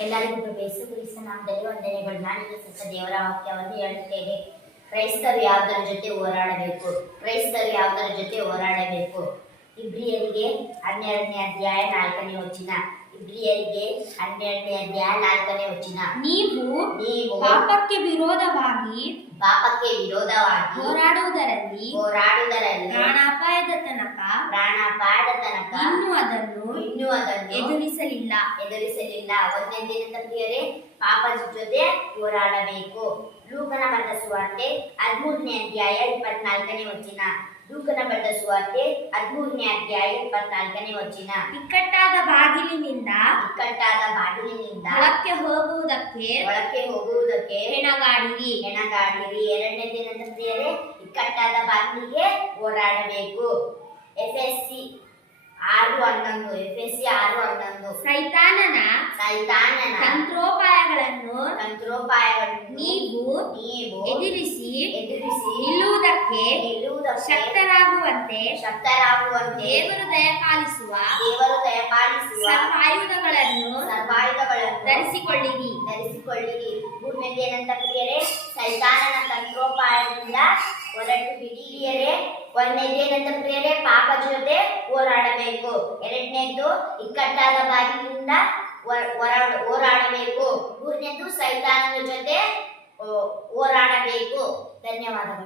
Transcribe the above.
ಎಲ್ಲರಿಗೂ ಬೇಸು ಕ್ರಿಸ್ತ ನಾಮದಲ್ಲಿ ವಂದನೆಗಳು. ನಾನು ಸತ್ತ ದೇವರ ವಾಕ್ಯವನ್ನು ಹೇಳುತ್ತೇನೆ. ಕ್ರೈಸ್ತರು ಯಾವುದರ ಜೊತೆ ಹೋರಾಡಬೇಕು? ಕ್ರೈಸ್ತರು ಯಾವುದರ ಜೊತೆ ಹೋರಾಡಬೇಕು? ಇಬ್ರಿಯರಿಗೆ ಹನ್ನೆರಡನೇ ಅಧ್ಯಾಯ ನಾಲ್ಕನೇ ವಚನ. ಇಬ್ರಿಯರಿಗೆ ಹನ್ನೆರಡನೇ ಅಧ್ಯಾಯ ನಾಲ್ಕನೇ ವಚನ. ನೀವು ನೀವು ಪಾಪಕ್ಕೆ ವಿರೋಧವಾಗಿ ಪಾಪಕ್ಕೆ ವಿರೋಧವಾಗಿ ಹೋರಾಡುವುದರಲ್ಲಿ ಹೋರಾಡುವುದರಲ್ಲಿ ಪ್ರಾಣಾಪಾಯದ ತನಕ ಇನ್ನು ಅದನ್ನು ಇನ್ನೂ ಅದನ್ನು ಎದುರಿಸಲಿಲ್ಲ. ಎದುರಿಸಲಿಲ್ಲ. ಒಂದೇ ದಿನದ ಪ್ರಿಯರೇ ಪಾಪದ ಜೊತೆ ಹೋರಾಡಬೇಕು. ಲೂಕನ ಬರೆದ ಸುವಾರ್ತೆ ಹದಿಮೂರನೇ ಅಧ್ಯಾಯ ಇಪ್ಪತ್ನಾಲ್ಕನೇ ವಚನ. ಲೂಕನ ಬರೆದ ಸುವಾರ್ತೆ ಹದಿಮೂರನೇ ಅಧ್ಯಾಯ ಇಪ್ಪತ್ನಾಲ್ಕನೇ ವಚನ. ಇಕ್ಕಟ್ಟಾದ ಬಾಗಿಲಿನಿಂದ ಇಕ್ಕಟ್ಟಾದ ಬಾಗಿಲಿನಿಂದ ಒಳಕ್ಕೆ ಹೋಗುವುದಕ್ಕೆ ಒಳಕ್ಕೆ ಹೋಗುವುದಕ್ಕೆ ಹೆಣಗಾಡಿರಿ. ಹೆಣಗಾಡಿರಿ. ಎರಡನೇ ದಿನದ ಪ್ರಿಯರೇ ಇಕ್ಕಟ್ಟಾದ ಬಾಗಿಲಿಗೆ ಹೋರಾಡಬೇಕು. ಎಫ್ ಆರು ಹನ್ನೊಂದು ಎಫ್ ಎಸ್ ಸಿ ಆರು ಹನ್ನೊಂದು. ಸೈತಾನನ ಸೈತಾನನ ತಂತ್ರೋಪಾಯಗಳನ್ನು ತಂತ್ರೋಪಾಯಗಳನ್ನು ನೀವು ನೀವು ಎದುರಿಸಿ ಎದುರಿಸಿ ನಿಲ್ಲುವುದಕ್ಕೆ ನಿಲ್ಲುವುದಕ್ಕೆ ಶಕ್ತರಾಗುವಂತೆ ಶಕ್ತರಾಗುವಂತೆ ದೇವರು ದಯಪಾಲಿಸುವ ದೇವರು ದಯಪಾಲಿಸುವ ಸರ್ವಾಯುಧಗಳನ್ನು ಸರ್ವಾಯುಧಗಳನ್ನು ಧರಿಸಿಕೊಳ್ಳಿರಿ. ಧರಿಸಿಕೊಳ್ಳಿರಿ. ಭೂಮಿಯಲ್ಲಿ ಏನಂತ ಪ್ರಿಯರೇ ಸೈತಾನನ ತಂತ್ರೋಪಾಯದಿಂದ ಹೊರಟು ಬಿಡಿಯರೇ ಒಂದನೇದೇನಂತ ಪ್ರಿಯರೇ ಪಾಪ ಜೊತೆ ಹೋರಾಡಬೇಕು. ಎರಡನೇದು ಇಕ್ಕಟ್ಟಾದ ಹೊರ- ಹೋರಾಡಬೇಕು. ಮೂರನೇದು ಸೈತಾನನ ಜೊತೆ ಹೋರಾಡಬೇಕು. ಧನ್ಯವಾದಗಳು.